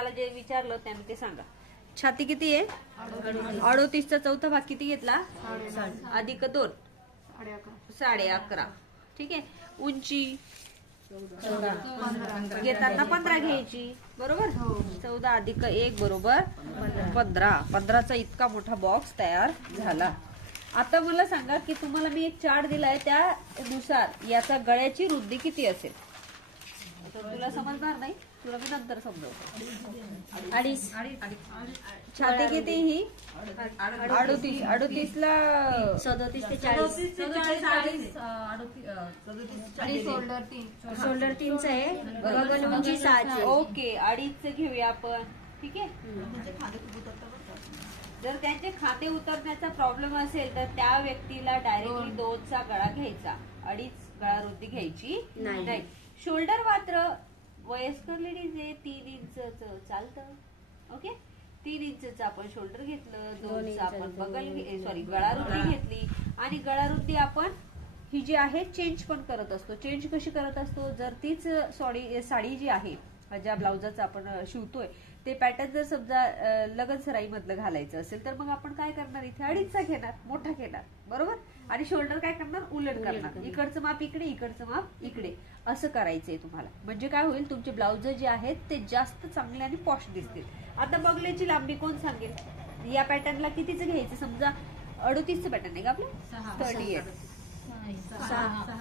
ज्याला जे विचारलं त्याने ते सांगा. छाती किती आहे? 38चा चौथा भाग किती घेतला? अधिक 2 11.5. ठीक आहे. उंची घेताना 15 घ्यायची बरोबर. 14 अधिक 1 बरोबर 15. 15चा इतका मोठा बॉक्स तयार झाला. आता मला सांगा की तुम्हाला मी एक चार्ट दिलाय, त्यानुसार याचा गळ्याची रुंदी किती असेल. तुला समजणार नाही, तुला मी नंतर समजवतो. 2.5. छाती किती ही? 38. 38ला 37 ते 40. शोल्डर 3च आहे. बगल उंची 6. ओके. 2.5 घेऊया आपण. ठीक आहे. जर त्यांचे खाते उतरण्याचा प्रॉब्लेम असेल तर त्या व्यक्तीला डायरेक्टली 2चा गळा घ्यायचा, 2.5 गळा रुंदी घ्यायची नाही. शोल्डर मात्र वयस्कर लेडीज आहे 3 इंच चालतं. ओके. 3 इंचचं आपण शोल्डर घेतलं, 2चा आपण गळा रुंदी घेतली. आणि गळा रुंदी आपण ही जी आहे चेंज पण करत असतो. चेंज कशी करत असतो, जर तीच साडी जी आहे ज्या ब्लाउजाचं आपण शिवतोय ते पॅटर्न जर समजा लगन सराई मधलं घालायचं असेल तर मग आपण काय करणार, इथे 2.5चा घेणार, मोठा घेणार बरोबर. आणि शोल्डर काय करणार, उलट करणार. इकडचं माप इकडे, इकडचं माप इकडे, असं करायचंय तुम्हाला. म्हणजे काय होईल, तुमचे ब्लाउज जे आहेत ते जास्त चांगले आणि पॉश दिसतील. आता बगलेची लांबी कोण सांगेल? या पॅटर्नला कितीच घ्यायचं? समजा 38चं पॅटर्न आहे का आपलं? 38.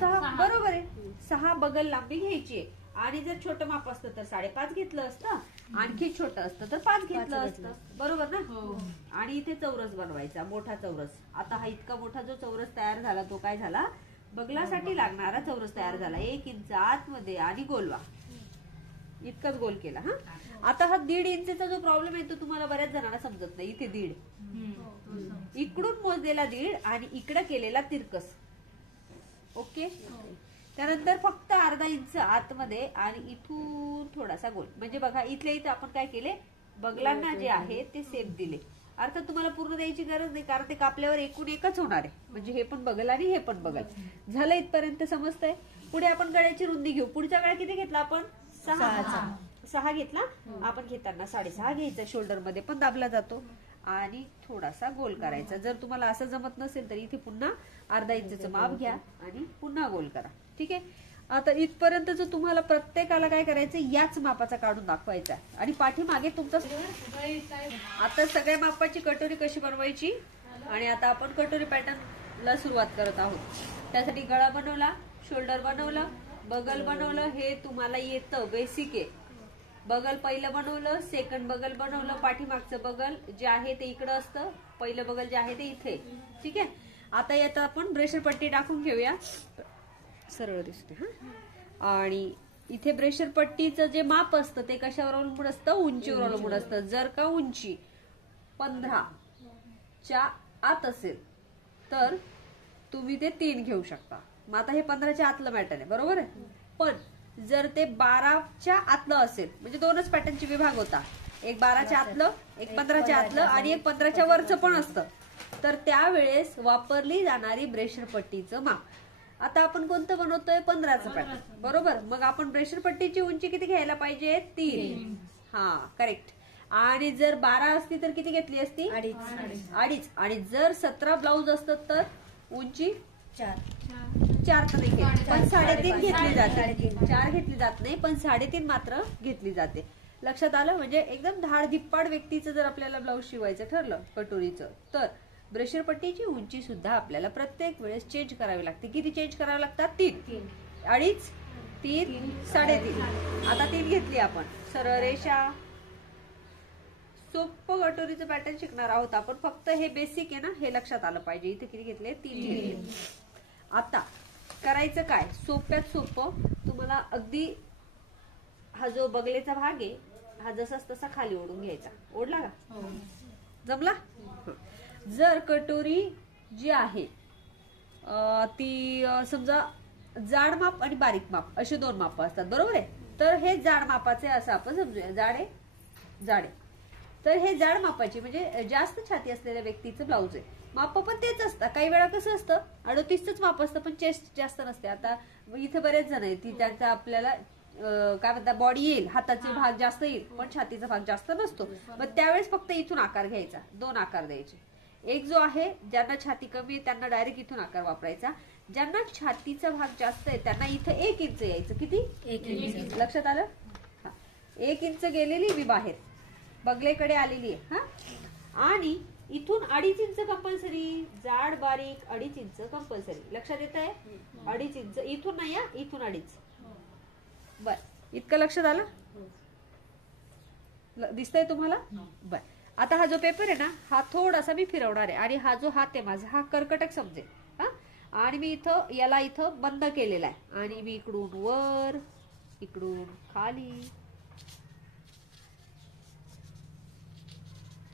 6 बरोबर आहे. 6 बगल लांबी घ्यायची आहे. आणि जर छोटं माप असतं तर 5.5 घेतलं असतं, आणखी छोटं असतं तर 5 घेतलं असतं बरोबर ना. आणि इथे चौरस बनवायचा, मोठा चौरस. आता हा इतका मोठा जो चौरस तयार झाला तो काय झाला, बगलासाठी लागणारा चौरस तयार झाला. 1 इंच आतमध्ये आणि गोलवा इतकाच गोल केला. आता हा 1.5 इंचचा जो प्रॉब्लेम आहे तो तुम्हाला बऱ्याच जणांना समजत नाही. इथे 1.5, इकडून मोजलेला 1.5 आणि इकडं केलेला तिरकस. ओके. त्यानंतर फक्त अर्धा इंच आतमध्ये आणि इथून थोडासा गोल. म्हणजे बघा इथल्या इथे आपण काय केले, बगलांना जे आहे ते सेप दिले. अर्थात तुम्हाला पूर्ण द्यायची गरज नाही, कारण ते कापल्यावर एकूण एकच होणार आहे. म्हणजे हे पण बगल आणि हे पण बगल झालं. इथपर्यंत समजतंय. पुढे आपण गळ्याची रुंदी घेऊ. पुढचा गळा किती घेतला आपण? 6 घेतला. आपण घेताना 6.5 घ्यायचा. शोल्डर मध्ये पण दाबला जातो आणि थोडासा गोल करायचा. जर तुम्हाला असं जमत नसेल तर इथे पुन्हा अर्धा इंचचं माप घ्या आणि पुन्हा गोल करा. ठीक आहे. आता इथपर्यंतच तुम्हाला प्रत्येकाला काय करायचं, याच मापाचा काढून दाखवायचा आणि पाठीमागे तुमचा. आता सगळ्या मापाची कटोरी कशी बनवायची, आणि आता आपण कटोरी पॅटर्नला सुरुवात करत आहोत. त्यासाठी गळा बनवला, शोल्डर बनवलं, बगल बनवलं. हे तुम्हाला येतं, बेसिक आहे. बगल पहिलं बनवलं, सेकंड बगल बनवलं. पाठीमागचं बगल जे आहे ते इकडं असतं, पहिलं बगल जे आहे ते इथे. ठीक आहे. आता यात आपण ब्रेशर पट्टी टाकून घेऊया, सरळ दिसते. आणि इथे ब्रेशर पट्टीचं जे माप असतं ते कशावर अवलंबून असतं, उंचीवर अवलंबून असतं. जर का उंची 15च्या आत असेल तर तुम्ही ते 3 घेऊ शकता. मग आता हे 15च्या आतलं पॅटर्न आहे बरोबर आहे. पण जर ते 12च्या आतलं असेल, म्हणजे 2च पॅटर्नचे विभाग होता, एक 12च्या आतलं, एक 15च्या आतलं आणि एक 15च्या वरचं पण असतं, तर त्यावेळेस वापरली जाणारी ब्रेशर पट्टीचं माप. आता आपण कोणतं बनवतोय, 15चं पॅटर्न बरोबर. मग आपण ब्रेशर पट्टीची उंची किती घ्यायला पाहिजे, 3. करेक्ट. आणि जर 12 असती तर किती घेतली असती, 2.5. आणि जर 17 ब्लाऊज असतात तर उंची 4 तर नाही घेतली, पण 3.5 घेतली जाते. 4 घेतली जात नाही, पण 3.5 मात्र घेतली जाते. लक्षात आलं. म्हणजे एकदम धाडधिप्पाड व्यक्तीचं जर आपल्याला ब्लाऊज शिवायचं ठरलं कटोरीचं, तर ब्रेशर पट्टीची उंची सुद्धा आपल्याला प्रत्येक वेळेस चेंज करावी लागते. किती चेंज करावी लागतात, 3. 2.5, 3, 3.5. आता 3 घेतली आपण. सरळ रेषा. सोपं कटोरीचं पॅटर्न शिकणार आहोत आपण. फक्त हे बेसिक आहे ना, हे लक्षात आलं पाहिजे. इथे किती घेतले, 3 घेतले. आता करायचं काय, सोप्यात सोपं. तुम्हाला अगदी हा जो बगलेचा भाग आहे हा जसाच तसा खाली ओढून घ्यायचा. ओढला का, जमला. जर कटोरी जी आहे ती समजा जाड माप आणि बारीक माप असे 2 माप असतात बरोबर आहे. तर हे जाड मापाचे असं आपण समजूया. जाड आहे तर हे जाड मापाची म्हणजे जास्त छाती असलेल्या व्यक्तीचं ब्लाऊज आहे. माप पण तेच असतं. काही वेळा कसं असतं, 38च माप असतं पण चेस्ट जास्त नसते. आता इथे बरेच जण आहेत ती त्यांचा आपल्याला काय म्हणतात बॉडी येईल, हाताचे भाग जास्त येईल पण छातीचा भाग जास्त नसतो. मग त्यावेळेस फक्त इथून आकार घ्यायचा, 2 आकार द्यायचे. एक जो आहे ज्यांना छाती कमी आहे त्यांना डायरेक्ट इथून आकार वापरायचा. ज्यांना छातीचा भाग जास्त आहे त्यांना इथं 1 इंच यायचं. किती? 1 इंच. लक्षात आलं? 1 इंच गेलेली मी बाहेर बगलेकडे आलेली आहे. हा, आणि इथून 2.5 इंच कंपल्सरी, जाड बारीक 2.5 इंच कंपल्सरी. लक्षात येत आहे? 2.5 इंच इथून नाही, इथून 2.5. बर, इतकं लक्षात आलं? दिसतंय तुम्हाला? बर, आता हा जो पेपर आहे ना हा थोडासा मी फिरवणार आहे आणि हा जो हात आहे माझा हा कर्कटक समजेल. हा, आणि मी इथं याला इथं बंद केलेला आहे आणि मी इकडून वर, इकडून खाली.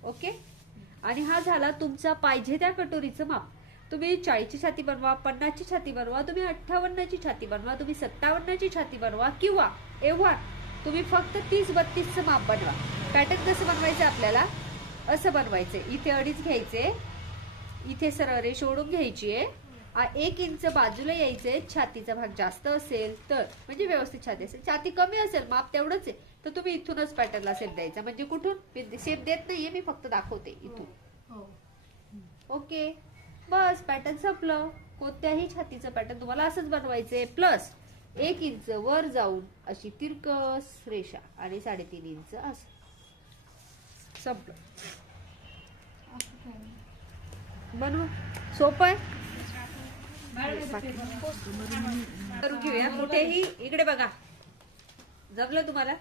ओके, आणि हा झाला तुमचा पाहिजे त्या कटोरीचं माप. तुम्ही 40ची छाती बनवा, 50ची छाती बनवा, तुम्ही 58ची छाती बनवा, तुम्ही 57ची छाती बनवा, किंवा एव्हा तुम्ही फक्त 30-32चं माप बनवा. पॅटर्न कसं बनवायचं आपल्याला? असं बनवायचंय. इथे 2.5 घ्यायचे, इथे सरळ रेष ओढून घ्यायची आहे, 1 इंच बाजूला यायचंय. छातीचा भाग जास्त असेल तर म्हणजे व्यवस्थित छाती असेल, छाती कमी असेल माप तेवढंच आहे तर तुम्ही इथूनच पॅटर्नला शेप द्यायचा. म्हणजे कुठून? शेप देत नाहीये मी, फक्त दाखवते इथून. ओके, बस पॅटर्न संपलं. कोणत्याही छातीचं पॅटर्न तुम्हाला असंच बनवायचंय. प्लस 1 इंच वर जाऊन अशी तिरकस रेषा आणि 3.5 इंच असं. संपलं. बनवा, सोपं आहे. करून घेऊया. कुठेही इकडे बघा, जमलं तुम्हाला?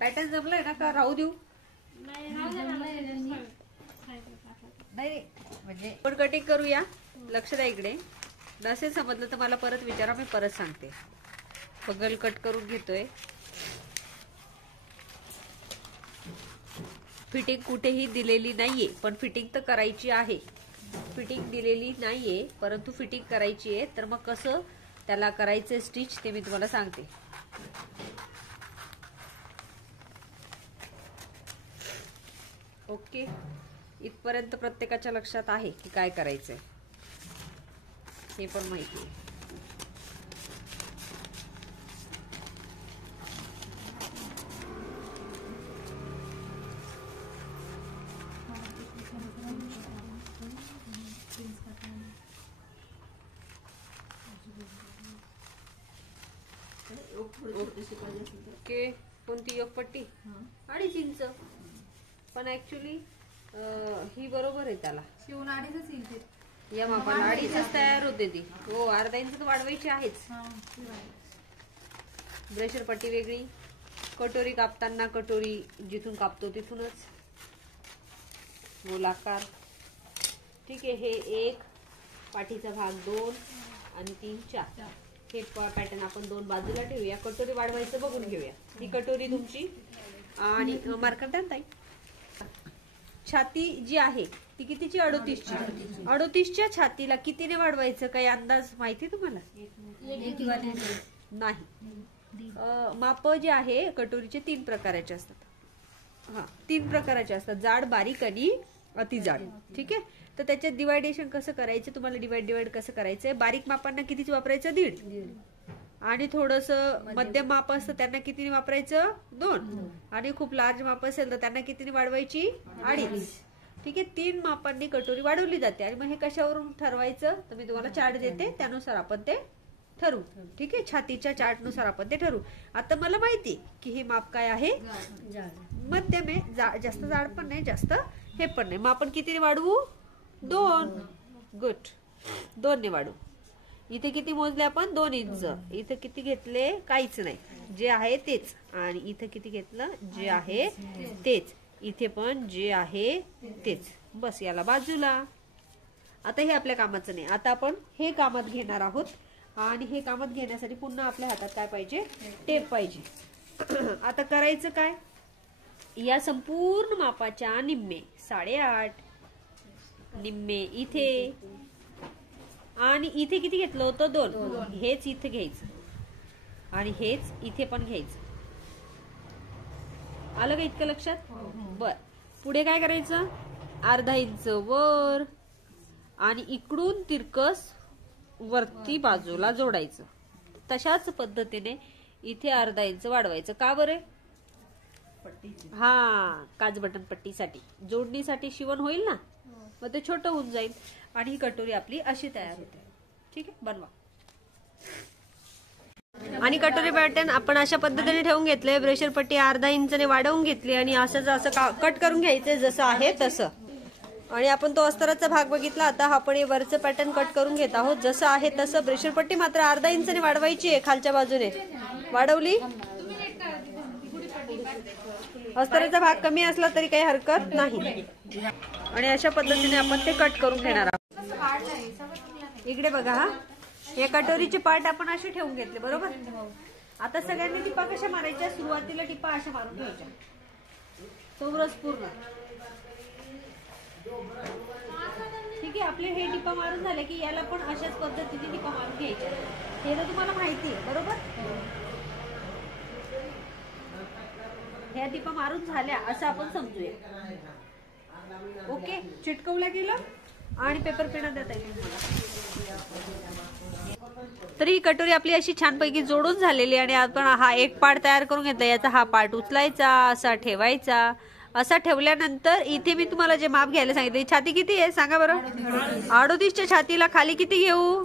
पॅटर्न जमलंय ना का राहू देऊ? नाही, म्हणजे आपण कटिंग करूया. लक्ष द्या इकडे. नसेल समजलं तर मला परत विचारा, मी परत सांगते. बगल कट करून घेतोय. फिटिंग कुठेही दिलेली नाहीये पण फिटिंग तर करायची आहे. फिटिंग दिलेली नाहीये परंतु फिटिंग करायची आहे. तर मग कसं त्याला करायचं स्टिच ते मी तुम्हाला सांगते. ओके, इथपर्यंत प्रत्येकाच्या लक्षात आहे की काय करायचंय हे पण माहिती आहे. ओके, कोणती योगपट्टी? 2.5 इंच. पण ऍक्च्युली ही बरोबर आहे, त्याला शिवून 2.5 इंच या मापाला 2.5च तयार होते ती. हो, अर्धा इंच तर वाढवायची आहेच. ब्रेशर पट्टी वेगळी. कटोरी कापताना कटोरी जिथून कापतो तिथूनच गोलाकार. ठीक आहे, हे 1, पाठीचा भाग 2 आणि 3, 4. हे पॅटर्न आपण 2 बाजूला ठेवूया. कटोरी वाढवायचं बघून घेऊया. ही कटोरी तुमची आणि मार्कर द्या ताई. छाती जी आहे ती कितीची? 38ची. 38च्या छातीला कितीने वाढवायचं काही अंदाज माहिती तुम्हाला? नाही. माप जे आहे कटोरीचे 3 प्रकाराचे असतात. हा, 3 प्रकाराचे असतात, जाड, बारीक आणि अति जाड. ठीक आहे, तर त्याच्यात डिवायडेशन कसं करायचं, तुम्हाला डिवाइड कसं करायचंय. बारीक मापांना कितीच वापरायचं? 1.5. आणि थोडस मध्यम माप असतं त्यांना कितीने वापरायचं? 2. आणि खूप लार्ज माप असेल तर त्यांना कितीने वाढवायची? 2.5. ठीक आहे, 3 मापांनी कटोरी वाढवली जाते. आणि मग हे कशावरून ठरवायचं तर मी तुम्हाला चार्ट देते, त्यानुसार आपण ते ठरवू. ठीक आहे, छातीच्या चार्ट नुसार आपण ते ठरवू. आता मला माहिती की हे माप काय आहे? मध्यम आहे, जास्त जाड पण नाही, जास्त हे पण नाही. मग आपण कितीने वाढवू? 2. गुड, 2 ने वाढवू. इथे किती मोजले आपण? 2 इंच. इथे किती घेतले? काहीच नाही, जे आहे तेच. आणि इथे किती घेतलं? जे आहे तेच. इथे पण जे आहे तेच. बस, याला बाजूला. आता हे आपल्या कामाचं नाही. आता आपण हे कामात घेणार आहोत. आणि हे कामात घेण्यासाठी पुन्हा आपल्या हातात काय पाहिजे? टेप पाहिजे. आता करायचं काय? या संपूर्ण मापाच्या निम्मे 8.5 निम्मे इथे आणि इथे किती घेतलं होतं? 2. हेच इथे घ्यायचं आणि हेच इथे पण घ्यायचं. आलं का इतकं लक्षात? बर, पुढे काय करायचं? अर्धा इंच वर आणि इकडून तिरकस वरती बाजूला जोडायचं. तशाच पद्धतीने इथे अर्धा इंच वाढवायचं. का बरे? हा, काच बटन पट्टीसाठी, जोडणीसाठी शिवण होईल ना, मग ते छोटं होऊन जाईल. आणि ही कटोरी आपली अशी तयार होते. ठीक आहे, बनवा. आणि कटोरी पॅटर्न आपण अशा पद्धतीने ठेवून घेतले. ब्रेशर पट्टी अर्धा इंचने वाढवून घेतली आणि असं कट करून घ्यायचंय जसं आहे तसं. आणि आपण तो अस्तराचा भाग बघितला. आता आपण हे वरचं पॅटर्न कट करून घेत आहोत जसं आहे तसं. ब्रेशर पट्टी मात्र अर्धा इंचने वाढवायची आहे खालच्या बाजूने. वाढवली. अस्तराचा भाग कमी असला तरी काही हरकत नाही. आणि अशा पद्धतीने आपण ते कट करून घेणार आहोत. इकडे बघा, हा या कटोरीचे पार्ट आपण असे ठेवून घेतले. बरोबर. आता सगळ्यांनी टिपा कशा मारायच्या? सुरुवातीला टिपा अशा मारून घ्यायच्या, चौरस पूर्ण. ठीक आहे, आपले हे टिपा मारून झाले की याला पण अशाच पद्धतीने टिपा मारून घ्यायच्या. हे तर तुम्हाला माहिती आहे. बरोबर. ह्या टिपा मारून झाल्या असं आपण समजूया. ओके, चिटकवलं गेलं. आणि पेपर पेना देता येईल तुम्हाला. तर ही कटोरी आपली अशी छानपैकी जोडून झालेली. आणि आपण हा एक पार्ट तयार करून घेतला. याचा हा पार्ट उचलायचा, असा ठेवायचा. असा ठेवल्यानंतर इथे मी तुम्हाला जे माप घ्यायला सांगितले, छाती किती आहे सांगा बरं? 38च्या छातीला खाली किती घेऊ?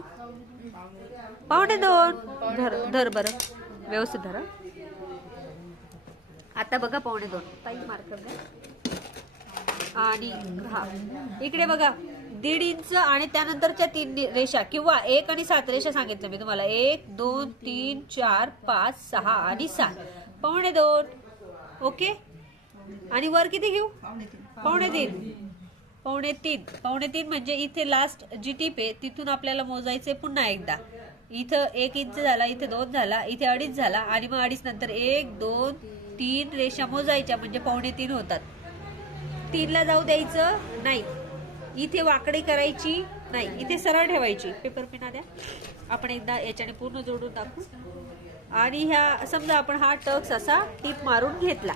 1.25. धर बरं, व्यवस्थित धरा. आता बघा 1.25. ताई मार्कर द्या. आणि हा इकडे बघा 1.5 इंच आणि त्यानंतरच्या 3 रेषा किंवा 1 आणि 7 रेषा सांगितलं मी तुम्हाला. 1 2 3 4 5 6 आणि 7. 1.25. ओके. आणि वर किती घेऊ? 1.25. 1.25 म्हणजे इथे लास्ट जी टिप आहे तिथून आपल्याला मोजायचे पुन्हा एकदा. इथं 1 इंच झाला, इथे 2 झाला, इथे 2.5 झाला. आणि मग 2.5 नंतर 1 2 3 रेषा मोजायच्या म्हणजे 1.25 होतात. 3 ला जाऊ द्यायचं नाही. इथे वाकडी करायची नाही, इथे सरळ ठेवायची. पेपर पिना द्या. आपण एकदा याच्याने पूर्ण जोडून टाकू. आणि ह्या समजा आपण हा टक्स असा टीप मारून घेतला.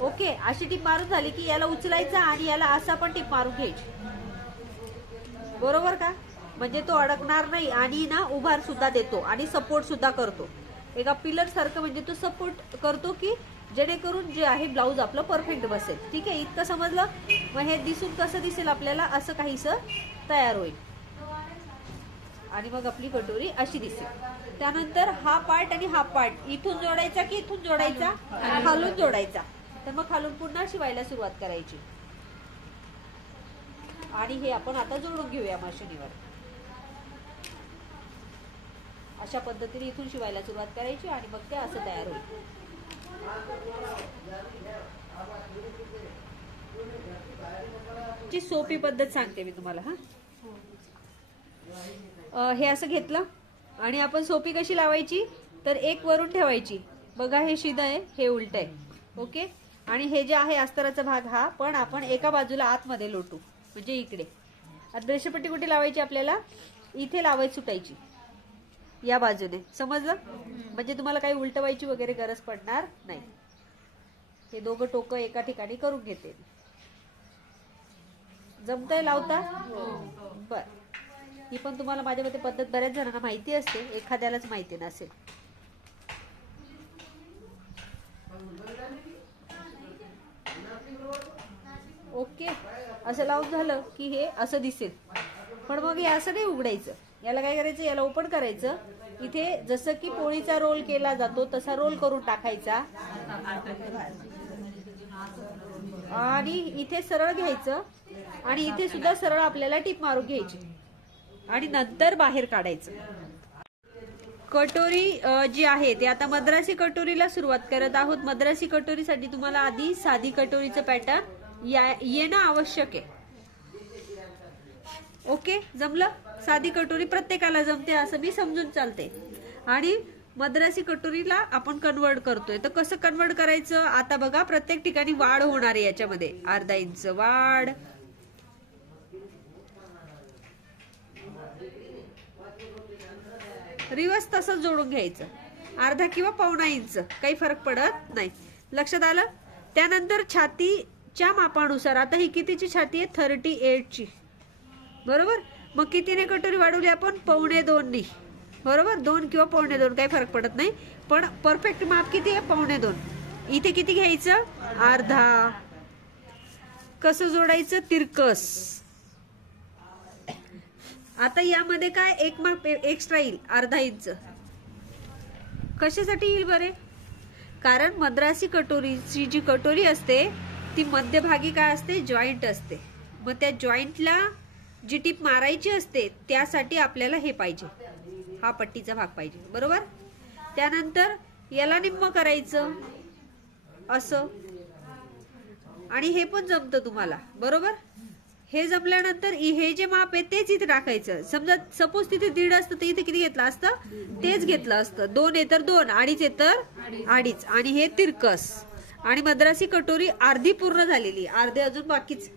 ओके, अशी टीप मारून झाली की याला उचलायचा आणि याला असा पण टीप मारून घ्यायची. बरोबर का? म्हणजे तो अडकणार नाही आणि ना उभार सुद्धा देतो आणि सपोर्ट सुद्धा करतो. एका पिलर सारखं म्हणजे तो सपोर्ट करतो की जेणेकरून जे आहे ब्लाऊज आपलं परफेक्ट बसेल. ठीक आहे, इतकं समजलं. मग हे दिसून कसं दिसेल आपल्याला? असं काहीसं तयार होईल. आणि मग आपली कटोरी अशी दिसेल. त्यानंतर हा पार्ट आणि हा पार्ट इथून जोडायचा की इथून जोडायचा? खालून जोडायचा. तर मग खालून पुन्हा शिवायला सुरुवात करायची. आणि हे आपण आता जोडून घेऊया मशिनीवर. अशा पद्धतीने इथून शिवायला सुरुवात करायची आणि मग ते असं तयार होईल. ची सोपी पद्धत सांगते मी तुम्हाला. हे असं घेतलं आणि आपण सोपी कशी लावायची? तर एक वरून ठेवायची. बघा, हे शिद आहे, हे उलट आहे. ओके. आणि हे जे आहे अस्तराचा भाग हा पण आपण एका बाजूला आतमध्ये लोटू म्हणजे इकडे. आता रेषापट्टी कुठे लावायची आपल्याला? इथे लावायची, सुटायची या बाजूने. समजलं? म्हणजे तुम्हाला काही उलटवायची वगैरे गरज पडणार नाही. हे दोघं टोकं एका ठिकाणी करून घेते. जमतंय लावता? बर. ही पण तुम्हाला माझ्या मते पद्धत बऱ्याच जणांना माहिती असते, एखाद्यालाच माहिती नसेल. ओके, असं लावून झालं की हे असं दिसेल. पण मग हे असं नाही उघडायचं. याला काय करायचं? याला ओपन करायचं. इथे जसं की पोळीचा रोल केला जातो तसा रोल करून टाकायचा आणि इथे सरळ घ्यायचं आणि इथे सुद्धा सरळ आपल्याला टीप मारून घ्यायची आणि नंतर बाहेर काढायचं. कटोरी जी आहे ते आता मद्रासी कटोरीला सुरुवात करत आहोत. मद्रासी कटोरीसाठी तुम्हाला आधी साधी कटोरीचं पॅटर्न येणं आवश्यक आहे. ओके, जमलं? साधी कटोरी प्रत्येकाला जमते असं मी समजून चालते. आणि मद्रासी कटोरीला आपण कन्वर्ट करतोय. तर कसं कन्वर्ट करायचं? आता बघा, प्रत्येक ठिकाणी वाढ होणार आहे याच्यामध्ये. अर्धा इंच वाढ, रिवर्स तसंच जोडून घ्यायचं. अर्धा किंवा पावणा इंच, काही फरक पडत नाही. लक्षात आलं? त्यानंतर छातीच्या मापानुसार, आता ही कितीची छाती आहे? 38 ची. बरोबर. मग कितीने कटोरी वाढवली आपण? 1.25 नी. बरोबर, 2 किंवा 2.25 काही फरक पडत नाही, पण परफेक्ट माप किती आहे? 2.25. इथे किती घ्यायचं? अर्धा. कसं जोडायचं? तिरकस. आता यामध्ये काय एक माप एक्स्ट्रा येईल, अर्धा इंच. कशासाठी येईल बरे? कारण मद्रासी कटोरीची जी कटोरी असते ती मध्यभागी काय असते? जॉईंट असते. मग त्या जॉईंटला जी टीप मारायची असते त्यासाठी आपल्याला हे पाहिजे, हा पट्टीचा भाग पाहिजे. बरोबर. त्यानंतर याला निम्म करायचं असं, आणि हे पण जमतं तुम्हाला. बरोबर. हे जमल्यानंतर हे जे माप आहे तेच इथे टाकायचं. समजा सपोज तिथे 1.5 असतं तर इथे किती घेतलं असतं? तेच घेतलं असतं. 2 आहे तर 2, 2.5 आहे तर 2.5. आणि हे तिरकस. आणि मद्रासी कटोरी अर्धी पूर्ण झालेली, अर्धे अजून बाकीच.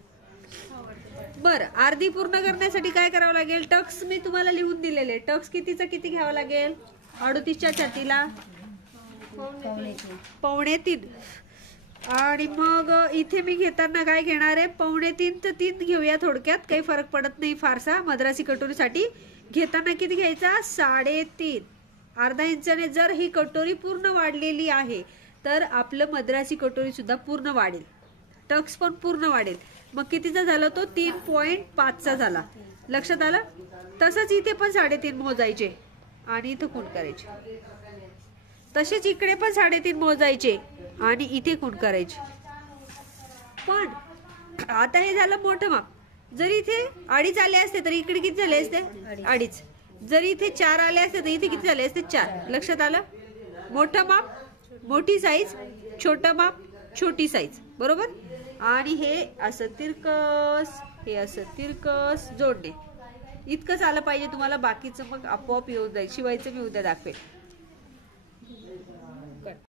बर, अर्धी पूर्ण करण्यासाठी काय करावं लागेल? टक्स मी तुम्हाला लिहून दिलेले. टक्स कितीचा किती घ्यावा लागेल? 38च्या छातीला 2.25. आणि मग इथे मी घेताना काय घेणार आहे? 2.25 तर 3 घेऊया. थोडक्यात काही फरक पडत नाही फारसा. मद्रासी कटोरीसाठी घेताना किती घ्यायचा? 3.5. अर्धा इंचाने जर ही कटोरी पूर्ण वाढलेली आहे तर आपलं मद्रासी कटोरी सुद्धा पूर्ण वाढेल, टक्स पण पूर्ण वाढेल. मग कितीचा झाला तो? 3.5चा झाला. लक्षात आलं? तसंच इथे पण 3.5 मोजायचे आणि इथं खूण करायचे. तसेच इकडे पण 3.5 मोजायचे आणि इथे खूण करायचे. पण आता हे झालं मोठं माप. जर इथे 2.5 आले असते तर इकडे किती झाले असते? 2.5. जर इथे 4 आले असते तर इथे किती झाले असते? 4. लक्षात आलं? मोठं माप मोठी साईज, छोटं माप छोटी साईज. बरोबर. आणि हे असं तिरकस, हे असं तिरकस जोडणे. इतकंच आलं पाहिजे तुम्हाला. बाकीचं मग आपोआप येऊन जाईल. शिवायचं मी उद्या दाखवेल.